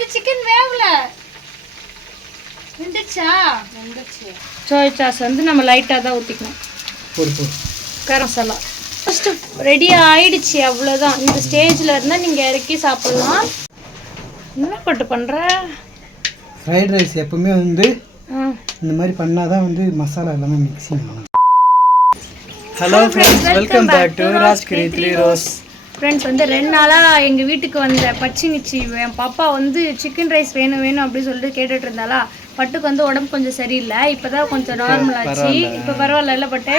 பாதி chicken வேவல. வெந்துச்சா? வெந்துச்சு. Soya sauce வந்து நம்ம லைட்டா தான் ஊத்திக்கணும். கரம் மசாலா ஃபர்ஸ்ட் ரெடி ஆயிடுச்சு, அவ்வளவுதான். இந்த ஸ்டேஜ்ல இருந்தா நீங்க இறக்கி சாப்பிடலாம். என்ன போட்டு பண்ற? ஃப்ரைட் ரைஸ் எப்பவுமே வந்து இந்த மாதிரி பண்ணாதான் வந்து மசாலா எல்லாமே மிக்சிங் ஆகும். Hello friends, welcome back to Rajgiri 3 rose. Friends வந்து 2 நாளாக எங்கள் வீட்டுக்கு வந்த பச்சினிச்சி என் பாப்பா வந்து சிக்கன் ரைஸ் வேணும் அப்படின்னு சொல்லிட்டு கேட்டுட்டு இருந்தாளா. பட்டுக்கு வந்து உடம்பு கொஞ்சம் சரியில்லை, இப்போதான் கொஞ்சம் நார்மல் ஆச்சு. இப்போ பரவாயில்ல பட்டு.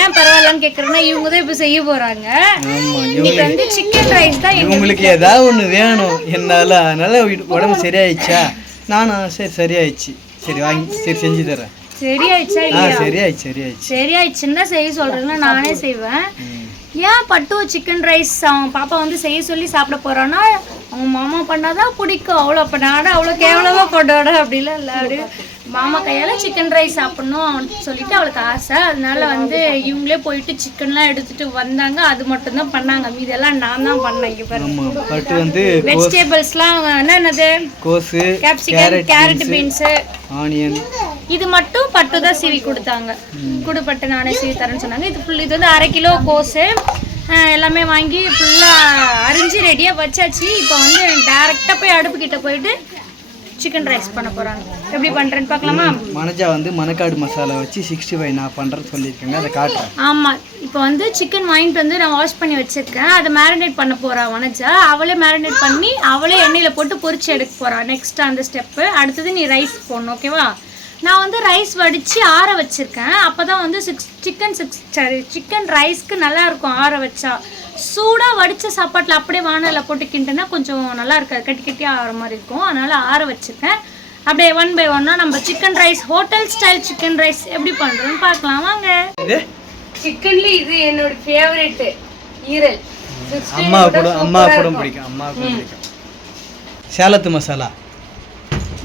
ஏன் பரவாயில்லன்னு கேட்குறேன்னா இவங்க தான் இப்போ செய்ய போகிறாங்க. இன்னைக்கு வந்து சிக்கன் ரைஸ் தான். உங்களுக்கு ஏதாவது ஒன்று வேணும் என்னால், அதனால உடம்பு சரியாயிடுச்சா? நானும் சரியாயிடுச்சு, சரி வாங்கி செஞ்சு தரேன். சரியாயிடுச்சா? இல்லையா? சரியாயிடுச்சுன்னு தான் செய்ய சொல்கிறேன்னா நானே செய்வேன். ஏன் பட்டு சிக்கன் ரைஸ் அவன் பாப்பா வந்து செய்ய சொல்லி சாப்பிட போறான்னா அவங்க மாமா பண்ணாதான் பிடிக்கும். அவ்வளோ அப்போ நானும் அவ்வளோ கேவலமாக கொண்டாட அப்படிலாம் இல்லை. அப்படி மாமா கையால் சிக்கன் ரைஸ் சாப்பிட்ணும் சொல்லிட்டு அவளுக்கு ஆசை. அதனால வந்து இவங்களே போயிட்டு சிக்கன்லாம் எடுத்துட்டு வந்தாங்க. அது மட்டும்தான் பண்ணாங்க, மீதெல்லாம் நான் தான் பண்ணேன். இங்கே பாருங்க வந்து வெஜிடபிள்ஸ்லாம் என்னது, கோஸு, கேப்சிகம், கேரட், பீன்ஸு, ஆனியன், இது மட்டும் பட்டு தான் சீவி கொடுத்தாங்க. குடுப்பட்டு நானே சீவி தரேன்னு சொன்னாங்க. இது வந்து 1/2 கிலோ கோஸு எல்லாமே வாங்கி ஃபுல்லாக அரிஞ்சு ரெடியாக வச்சாச்சு. இப்போ வந்து டேரெக்டாக போய் அடுப்புக்கிட்ட போயிட்டு சிக்கன் ரைஸ் பண்ண போகிறாங்க. எப்படி பண்ணுறேன்னு பார்க்கலாமா? மனஜா வந்து மணக்காடு மசாலா வச்சு 65 நான் பண்ணுறேன்னு சொல்லியிருக்கேங்க, அதை காட்டுறேன். ஆமாம், இப்போ வந்து சிக்கன் வாங்கிட்டு வந்து நான் வாஷ் பண்ணி வச்சுருக்கேன். அதை மேரினேட் பண்ண போகிறான் மனஜா. அவளே மேரினேட் பண்ணி அவளே எண்ணெயில் போட்டு பொரிச்சு எடுக்க போகிறான். நெக்ஸ்ட் அந்த ஸ்டெப்பு. அடுத்தது நீ ரைஸ் போடணும், ஓகேவா? நான் வந்து ரைஸ் வடித்து ஆற வச்சுருக்கேன். அப்போ தான் வந்து சிக்கன் ரைஸ்க்கு நல்லாயிருக்கும் ஆற வச்சா. சூடாக வடித்த சாப்பாட்டில் அப்படியே வானலில் போட்டு கிண்டுனா கொஞ்சம் நல்லா இருக்காது, கட்டி கட்டியாக ஆகிற மாதிரி இருக்கும். அதனால் ஆற வச்சுருக்கேன். அப்படியே 1 by 1 நம்ம chicken rice, hotel style chicken rice எப்படி பண்ணுறோன்னு பார்க்கலாம் வாங்க. சிக்கன்ல இது என்னோட ஃபேவரட் ஈரல். அம்மா கூட பிடிக்கும். சேலத்து மசாலா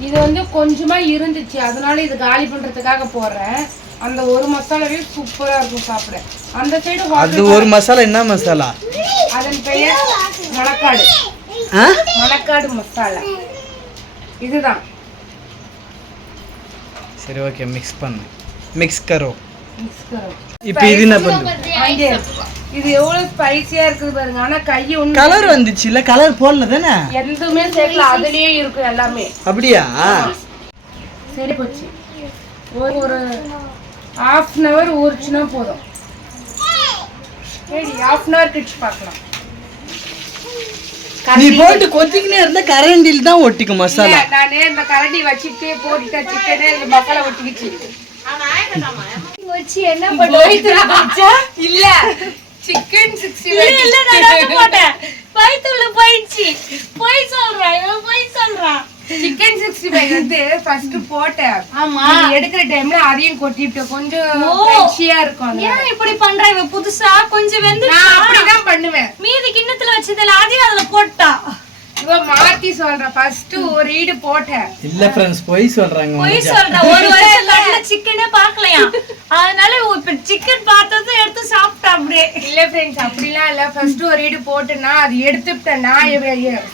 இது வந்து கொஞ்சமா இருந்துச்சு, அதனால இது காலி பண்றதுக்காக போடுறேன். அந்த ஒரு மசாலாவே சூப்பரா இருக்கும் சாப்பிட. அந்த சைடு அது ஒரு மசாலா. என்ன மசாலா? அதன் பெயர் மணக்காடு. மணக்காடு மசாலா இதுதான். சரி, ஓகே, மிக்ஸ் கரோ. இப்போ இது என்ன பண்ணுது? இது எவ்வளவு ஸ்பைசியா இருக்குது பாருங்க. ஆனா கையை ஒண்ணு கலர் வந்துச்சு இல்ல, கலர் போடல தானே, எதுவுமே சேர்க்கல, அதுலயே இருக்கும் எல்லாமே. அப்படியா? சரி போச்சு. ஒரு ½ an hour ஊறிச்சுனா போதும். சரி, ½ an hour கழிச்சு பார்க்கலாம். நீ போட்டு கொத்திக்கினே இருந்தா கரண்டில தான் ஒட்டிக்கும் மசாலா. நானே இந்த கரண்டி வச்சிட்டே போட்டுட்ட சிக்கனே இந்த மசாலா ஒட்டிக்கிச்சு. வச்சு என்ன பண்ணுவா? இல்ல சிக்கன் 65 இல்ல நான் போட்டேன். பைத்துள்ள போயிடுச்சு. போய் சொல்றா. சிக்கன் 65 வந்து ஃபர்ஸ்ட் போட்டேன். ஆமா, எடுக்கிற டைம்ல அதையும் கொட்டிட்டு கொஞ்சம் ஃப்ரெஷ்ஷியா இருக்கும். ஏன் இப்படி பண்ற? இவ புதுசா கொஞ்சம் வெந்து நான் அப்படிதான் பண்ணுவேன். மீதி கிண்ணத்துல வச்சதுல அதையும் அதுல போட்டா. இவ மாத்தி சொல்ற. ஃபர்ஸ்ட் ஒரு ஈடு போட்டேன். இல்ல ஃப்ரெண்ட்ஸ், பொய் சொல்றாங்க. ஒரு வருஷம் கண்ணுல சிக்கனே பார்க்கலையா, அதனால இப்ப சிக்கன் பார்த்ததும் எடுத்து சாப்பிட்டா. அப்படியே இல்ல ஃப்ரெண்ட்ஸ், அப்படிலாம் இல்ல. ஃபர்ஸ்ட் ஒரு ஈடு போட்டேன்னா அது எடுத்துட்டேன்னா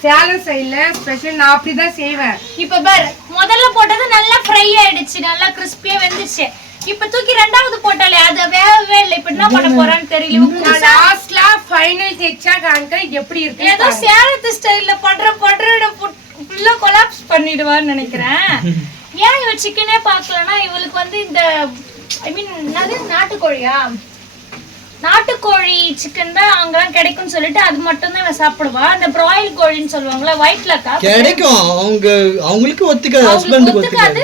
சேலம் சைடுல ஸ்பெஷல் நான் அப்படிதான் செய்வேன். இப்ப பாரு, முதல்ல போட்டது நல்லா ஃப்ரை ஆயிடுச்சு, நல்லா கிறிஸ்பியா வெந்துச்சு. இப்ப தூக்கி 2வது போட்டாலே அது வேகவே இல்லை. இப்ப என்ன பண்ண போறான்னு தெரியல. லாஸ்ட்ல ஃபைனல் டெக்ஸ்டா காண்க எப்படி இருக்கு. ஏதோ சேலத்து ஸ்டைல்ல பண்ற ஃபுல்லா கொலாப்ஸ் பண்ணிடுவான்னு நினைக்கிறேன். ஏன் இவ சிக்கனே பார்க்கலன்னா, இவளுக்கு வந்து இந்த ஐ மீன் நாட்டுக்கோழி சிக்கன் தான் அங்கெல்லாம் கிடைக்கும்னு சொல்லிட்டு அது மட்டும் தான் இவன் சாப்பிடுவா. அந்த பிராயில் கோழின்னு சொல்லுவாங்களா, ஒயிட்லக்கா கிடைக்கும், அவங்களுக்கு ஒத்துக்காது, ஹஸ்பண்டுக்கு ஒத்துக்காது.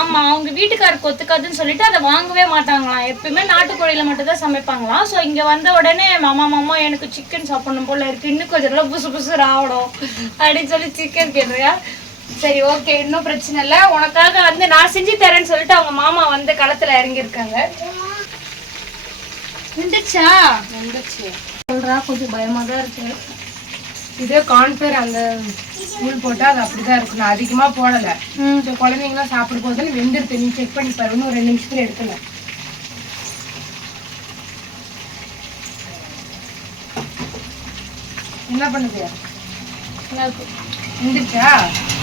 ஆமா, அவங்க வீட்டுக்காருக்கு ஒத்துக்காதுன்னு சொல்லிட்டு அதை வாங்கவே மாட்டாங்களாம். எப்பயுமே நாட்டுக்கோழியில மட்டும் தான் சமைப்பாங்களாம். ஸோ இங்க வந்த உடனே மாமா எனக்கு சிக்கன் சாப்பிடணும் போல இருக்கு, இன்னும் கொஞ்சம் நல்லா புசு ராவணும் அப்படின்னு சொல்லி சிக்கன் கேட்குறியா? சரி, ஓகே, இன்னும் பிரச்சனை இல்லை. உனக்காக வந்து நான் செஞ்சு தரேன்னு சொல்லிட்டு அவங்க மாமா வந்து களத்துல இறங்கியிருக்காங்க. வந்துச்சா? சொல்றா, கொஞ்சம் பயமா தான் இருக்கு. இதே கார்ன்ஃபிளவர் அந்த ஸ்கூல் போட்டா அது அப்படிதான் இருக்கு. நான் அதிகமா போடல. குழந்தைங்களாம் சாப்பிட போதுன்னு வெந்துருத்து. நீ செக் பண்ணி பாரு, இன்னும் 2 நிமிஷத்துல எடுக்கல. என்ன பண்ணுது? வெந்துச்சா?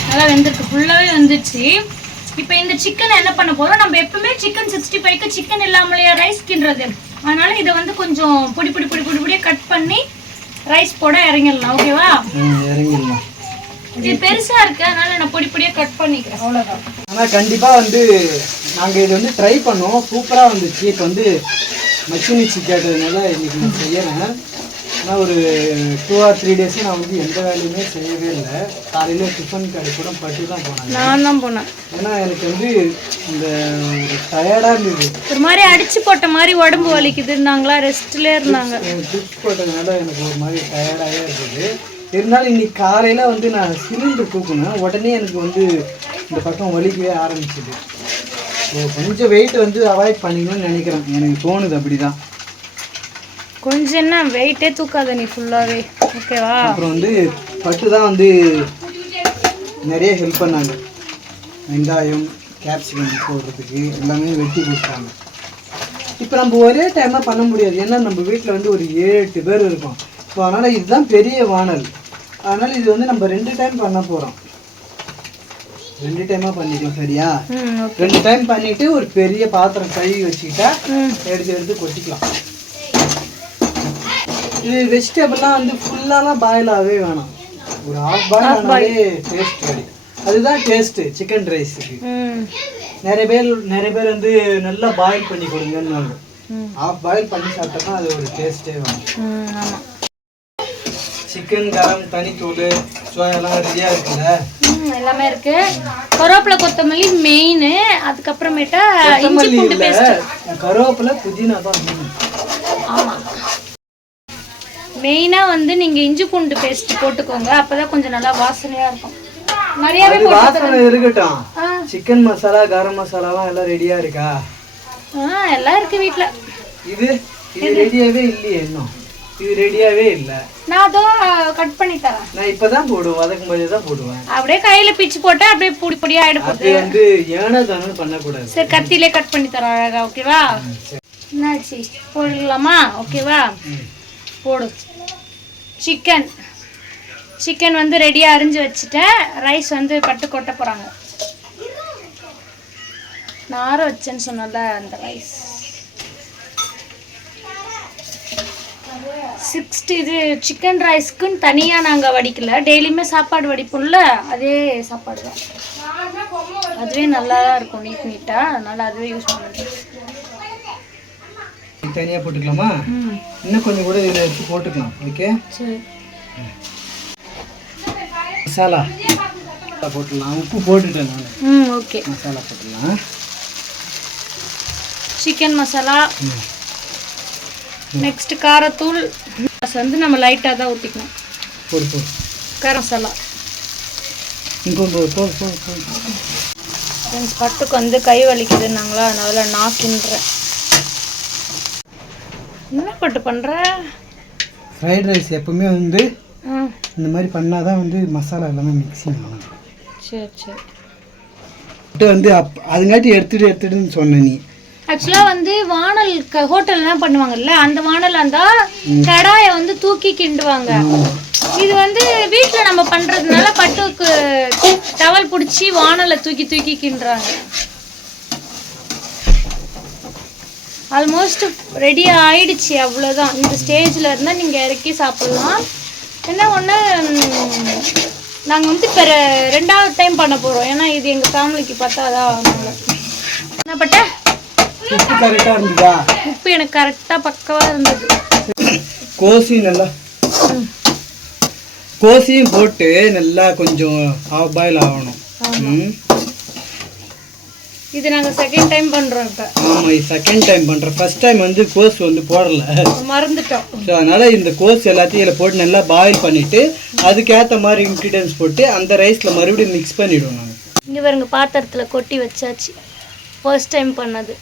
நல்லா வெந்திருக்கு, ஃபுல்லாவே வெந்துச்சு. இப்போ இந்த சிக்கன் என்ன பண்ண போறோம், நம்ம எப்பவுமே சிக்கன் 65க்கு சிக்கன் இல்லாமலேயே ரைஸ் கிண்டுறது. அதனால இதை வந்து கொஞ்சம் பொடி பொடி பொடி பொடி பொடியாக கட் பண்ணி ரைஸ் போட இறங்கிடலாம். ஓகேவா? இறங்கிடலாம். இது பெருசா இருக்கு, அதனால நான் பொடி பொடியாக கட் பண்ணிக்கிறேன், அவ்வளோதான். ஆனால் கண்டிப்பாக வந்து நாங்கள் இது வந்து ட்ரை பண்ணோம், சூப்பராக வந்துச்சு. இப்போ வந்து மச்சினிச்சி கேட்டதுனால இன்னைக்கு நான் செய்யறேன். ஆனால் ஒரு 2 or 3 days நான் வந்து எந்த வேலையுமே செய்யவே இல்லை. காலையில் டிஃபன் கடை கூட பட்டு தான் போனேன். நான் தான் போனேன். ஏன்னா எனக்கு வந்து இந்த ஒரு டயர்டாக இருந்தது, ஒரு மாதிரி அடிச்சு போட்ட மாதிரி உடம்பு வலிக்குதுன்னாங்களா, ரெஸ்ட்லேயே இருந்தாங்க. டிப்ஸ் போட்டதுனால எனக்கு ஒரு மாதிரி டயர்டாகவே இருக்குது. இருந்தாலும் இன்னைக்கு காலையில் வந்து நான் சிலிண்டர் தூக்குனேன், உடனே எனக்கு வந்து இந்த பக்கம் வலிக்கவே ஆரம்பிச்சிது. ஸோ கொஞ்சம் வெயிட் வந்து அவாய்ட் பண்ணிக்கணும்னு நினைக்கிறேன், எனக்கு தோணுது அப்படி தான். கொஞ்சம் என்ன வெயிட்டே தூக்காத நீ ஃபுல்லாகவே, ஓகேவா? அப்புறம் வந்து பட்டு தான் வந்து நிறைய ஹெல்ப் பண்ணாங்க. வெங்காயம் கேப்சிகம் போடுறதுக்கு எல்லாமே வெட்டி கொடுத்தாங்க. இப்போ நம்ம ஒரே டைமாக பண்ண முடியாது, ஏன்னா நம்ம வீட்டில் வந்து ஒரு 7-8 பேர் இருக்கோம். ஸோ அதனால் இதுதான் பெரிய வானல், அதனால் இது வந்து நம்ம 2 டைம் பண்ண போகிறோம். 2 டைமாக பண்ணிக்கலாம், சரியா? 2 டைம் பண்ணிவிட்டு ஒரு பெரிய பாத்திரம் கழுவி வச்சுக்கிட்டா எடுத்து கொட்டிக்கலாம். இது வெஜிடபிள்லாம் வந்து ஃபுல்லாலாம் பாயில் ஆகவே வேணாம், ஒரு ஹாஃப் பாயில் ஆனாலே டேஸ்ட் கிடைக்கும். அதுதான் டேஸ்ட்டு சிக்கன் ரைஸுக்கு. நிறைய பேர் வந்து நல்லா பாயில் பண்ணி கொடுங்கன்னு, ஹாஃப் பாயில் பண்ணி சாப்பிட்டோம்னா அது ஒரு டேஸ்ட்டே வேணும். சிக்கன் கரம் தனித்தூள் எல்லாம் ரெடியாக இருக்குல்ல, எல்லாமே இருக்கு. கருவேப்பிலை கொத்தமல்லி மெயின், அதுக்கப்புறமேட்டா இஞ்சி பூண்டு பேஸ்ட். கருவேப்பிலை புதினா தான் மெயின். ஆமா, மெயினா வந்து நீங்க இஞ்சி பூண்டு பேஸ்ட் போட்டுக்கோங்க, அப்பதான் கொஞ்சம் நல்லா வாசனையா இருக்கும். நிறையவே வாசனை இருக்கட்டும். சிக்கன் மசாலா கரம் மசாலாலாம் எல்லாம் ரெடியா இருக்கா? எல்லாம் இருக்கு வீட்ல. இது ரெடியாவே இல்லையே இன்னும், இது ரெடியாவே இல்ல. நான் அதோ கட் பண்ணி தரேன். நான் இப்பதான் போடுவேன், வதக்கும் போதே தான் போடுவேன். அப்படியே கையில பிச்சு போட்டா அப்படியே பொடி பொடியா ஆயிடும். அது வந்து ஏனா தானே பண்ண கூடாது. சரி, கத்தியிலே கட் பண்ணி தரேன் அழகா, ஓகேவா? என்னாச்சு, போடலாமா? ஓகேவா, போடு. சிக்கன் வந்து ரெடியாக அரிஞ்சு வச்சுட்டேன். ரைஸ் வந்து பட்டு கொட்ட போகிறாங்க. நான் ஆற வச்சேன்னு சொன்னல அந்த ரைஸ் 60. இது சிக்கன் ரைஸ்க்குன்னு தனியாக நாங்கள் வடிக்கல, டெய்லியுமே சாப்பாடு வடிப்போம்ல, அதே சாப்பாடு தான். அதுவே நல்லா தான் இருக்கும், நீட்டாக. அதனால் அதுவே யூஸ் பண்ணுறது. தனியாக போட்டுக்கலாமா? இன்னும் கொஞ்சம் கூட இதில் எடுத்து போட்டுக்கலாம். ஓகே, சரி. மசாலா போட்டுடலாம், உப்பு போட்டுட்டேன் நான். ஓகே, மசாலா போட்டுடலாம். சிக்கன் மசாலா, நெக்ஸ்ட் காரத்தூள் வந்து நம்ம லைட்டாக தான் ஊற்றிக்கணும். போடு. கரம் மசாலா. ஃப்ரெண்ட்ஸ், பட்டுக்கு வந்து கை வலிக்குதுன்னாங்களா, அதனால நான் கிண்டுறேன். என்ன பட்டு பண்ணுற? ஃப்ரைட் ரைஸ் எப்பவுமே வந்து இந்த மாதிரி பண்ணால் தான் வந்து மசாலா எல்லாமே மிக்சிங் ஆகும். சரி. வந்து அதுங்காட்டி எடுத்துட்டுன்னு சொன்ன நீ. ஆக்சுவலாக வந்து வானல் ஹோட்டல்லாம் பண்ணுவாங்கல்ல, அந்த வானல் இருந்தால் கடாயை வந்து தூக்கி கிண்டுவாங்க. இது வந்து வீட்டில் நம்ம பண்ணுறதுனால பட்டுக்கு டவல் பிடிச்சி வானலை தூக்கி தூக்கி கிண்டுறாங்க. ஆல்மோஸ்ட் ரெடி ஆயிடுச்சு, அவ்வளோதான். இந்த ஸ்டேஜில் இருந்தால் நீங்கள் இறக்கி சாப்பிட்லாம். என்ன ஒன்று, நாங்கள் வந்து இப்போ 2வது டைம் பண்ண போகிறோம், ஏன்னா இது எங்கள் ஃபேமிலிக்கு பத்தாதான். என்ன பட்ட உப்பு கரெக்டாக இருந்ததா? உப்பு எனக்கு கரெக்டாக பக்கவாக இருந்தது. கோசியும் போட்டு நல்லா கொஞ்சம் ஹாஃப் பாயில் ஆகணும். இது நாங்கள் செகண்ட் டைம் பண்ணுறோம் இப்போ. ஆமாம், இது செகண்ட் டைம் பண்ணுறோம். ஃபர்ஸ்ட் டைம் வந்து கோஸ் வந்து போடலை, மறந்துட்டோம். ஸோ அதனால் இந்த கோஸ் எல்லாத்தையும் இதில் போட்டு நல்லா பாயில் பண்ணிவிட்டு அதுக்கேற்ற மாதிரி இன்க்ரீடியன்ஸ் போட்டு அந்த ரைஸில் மறுபடியும் மிக்ஸ் பண்ணிவிடுவோம் நாங்கள். இங்கே பாருங்க, பாத்திரத்தில் கொட்டி வச்சாச்சு. ஃபர்ஸ்ட் டைம் பண்ணது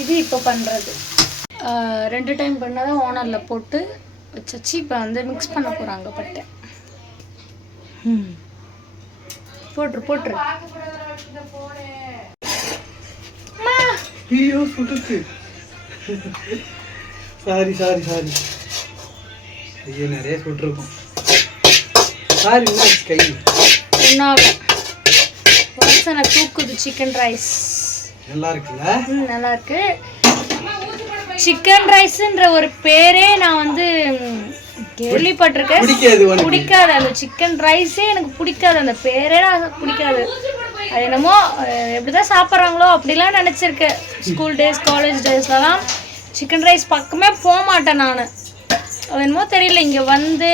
இது, இப்போ பண்ணுறது 2 டைம் பண்ணாதான் ஓனரில் போட்டு வச்சாச்சு. இப்போ வந்து மிக்ஸ் பண்ண போகிறாங்க பட்டை. போட்டுரு. ஐயோ சுட்டுச்சு, சாரி. ஐயோ நிறைய சுட்டுருக்கோம். பாரு என்ன கை ஒன்றாக வாசனை தூக்குது சிக்கன் ரைஸ். நல்லா இருக்குல்ல? நல்லா இருக்கு. சிக்கன் ரைஸ்ன்ற ஒரு பேரே நான் வந்து கேள்விப்பட்டிருக்கேன். பிடிக்காது அந்த சிக்கன் ரைஸே எனக்கு பிடிக்காது. அந்த பேரே நான் பிடிக்காது. அது என்னமோ எப்படிதான் சாப்பிட்றாங்களோ அப்படிலாம் நினச்சிருக்கேன். ஸ்கூல் டேஸ் காலேஜ் டேஸ்லலாம் சிக்கன் ரைஸ் பக்கமே போக மாட்டேன் நான். அது என்னமோ தெரியல, இங்கே வந்து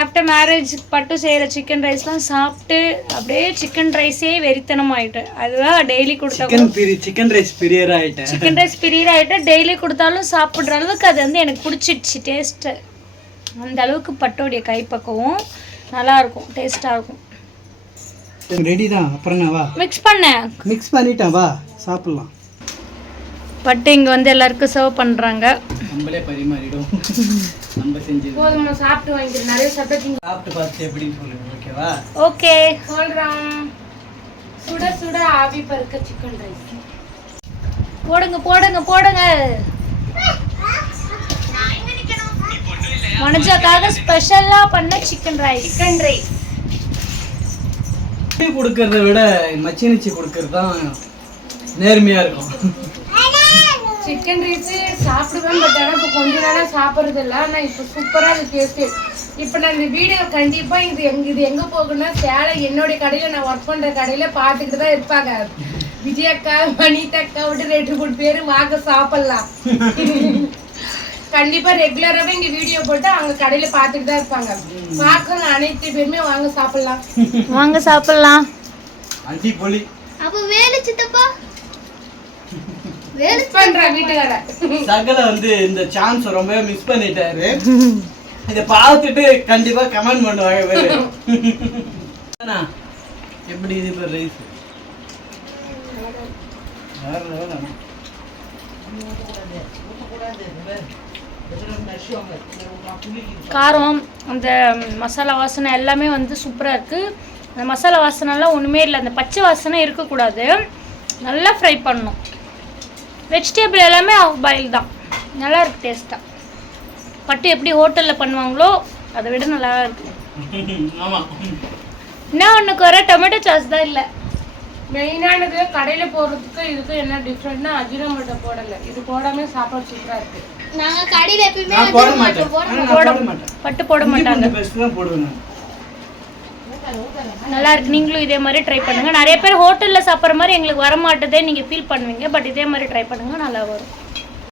ஆஃப்டர் மேரேஜ் பட்டு செய்கிற சிக்கன் ரைஸ்லாம் சாப்பிட்டு அப்படியே சிக்கன் ரைஸே வெறித்தனம் ஆகிட்டேன். அதுதான் டெய்லி கொடுத்தா சிக்கன் ரைஸ் பிரியர் ஆகிட்டேன். டெய்லி கொடுத்தாலும் சாப்பிட்ற அளவுக்கு அது வந்து எனக்கு பிடிச்சிடுச்சு டேஸ்ட்டு. அந்த அளவுக்கு பட்டோடைய கைப்பக்கவும் நல்லாயிருக்கும், டேஸ்ட்டாக இருக்கும். ரெடி தான். அப்புறம் வா மிக்ஸ் பண்ணிட்டேன், வா சாப்பிட்லாம். பட்டு இங்கே வந்து எல்லாருக்கும் சர்வ் பண்ணுறாங்க. நம்மளே பரிமாறிடும். நம்ம செஞ்சு போதுமா, சாப்பிட்டு வாங்கிக்கிறேன். நிறைய சாப்பிட்டு பார்த்து எப்படின்னு சொல்லுங்க. ஓகேவா? ஓகே சொல்கிறோம். சுட சுட ஆவி பருக்க சிக்கன் ரைஸ் போடுங்க. மனஜாக்காக ஸ்பெஷலாக பண்ண சிக்கன் ரைஸ். கொடுக்கறத விட மச்சினிச்சி கொடுக்கறது தான் நேர்மையாக இருக்கும். சிக்கன் ரைஸ் சாப்பிடுவேன், பட் ஆனால் இப்போ கொஞ்ச நேரம் சாப்பிட்றது இல்லை. ஆனால் இப்போ சூப்பராக அது டேஸ்ட்டு. இப்போ நான் இந்த வீடியோ கண்டிப்பாக இது எங்கே போகுன்னா சேலை என்னுடைய கடையில், நான் ஒர்க் பண்ணுற கடையில் பார்த்துக்கிட்டு தான் இருப்பாங்க. விஜயக்கா வனிதக்கா விட்டு 2-3 பேர் வாங்க சாப்பிட்லாம். கண்டிப்பா ரெகுலராகவே இங்க வீடியோ போட்டு அவங்க கடையில பார்த்துட்டு தான் இருப்பாங்க. பார்க்கற அனைத்து பேருமே வாங்க சாப்பிடலாம். அடிபொலி. அப்ப வேலை சித்தப்பா மிஸ் பண்ற வீட்டுக்கார சகல வந்து இந்த சான்ஸ் ரொம்ப மிஸ் பண்ணிட்டாரு. இத பார்த்துட்டு கண்டிப்பா கமெண்ட் பண்ணுவாங்க. எப்படி இது ரைஸ் காரம், அந்த மசாலா வாசனை எல்லாமே வந்து சூப்பராக இருக்குது. அந்த மசாலா வாசனைலாம் ஒன்றுமே இல்லை. அந்த பச்சை வாசனை இருக்கக்கூடாது. நல்லா ஃப்ரை பண்ணணும். வெஜிடபிள் எல்லாமே ஆஃப் பாயில் தான். நல்லா இருக்குது டேஸ்ட்டாக. பட்டு எப்படி ஹோட்டலில் பண்ணுவாங்களோ அதை விட நல்லா இருக்குது. என்ன ஒன்றுக்கு வர டொமேட்டோ சாஸ் தான் இல்லை. மெயினானது கடையில் போடுறதுக்கு இதுக்கு என்ன டிஃப்ரெண்ட்னா அஜினோமோட்டோ போடலை. இது போடாம சாப்பாடு சூப்பராக இருக்குது. நாங்க கடையில எப்பவுமே பட்டு போட மாட்டாங்க. நல்லா இருக்கு. நீங்களும் இதே மாதிரி ட்ரை பண்ணுங்க. நிறைய பேர் ஹோட்டல்ல சாப்பிட்ற மாதிரி எங்களுக்கு வர மாட்டேதே நீங்க ஃபீல் பண்ணுவீங்க. பட் இதே மாதிரி ட்ரை பண்ணுங்க, நல்லா வரும்.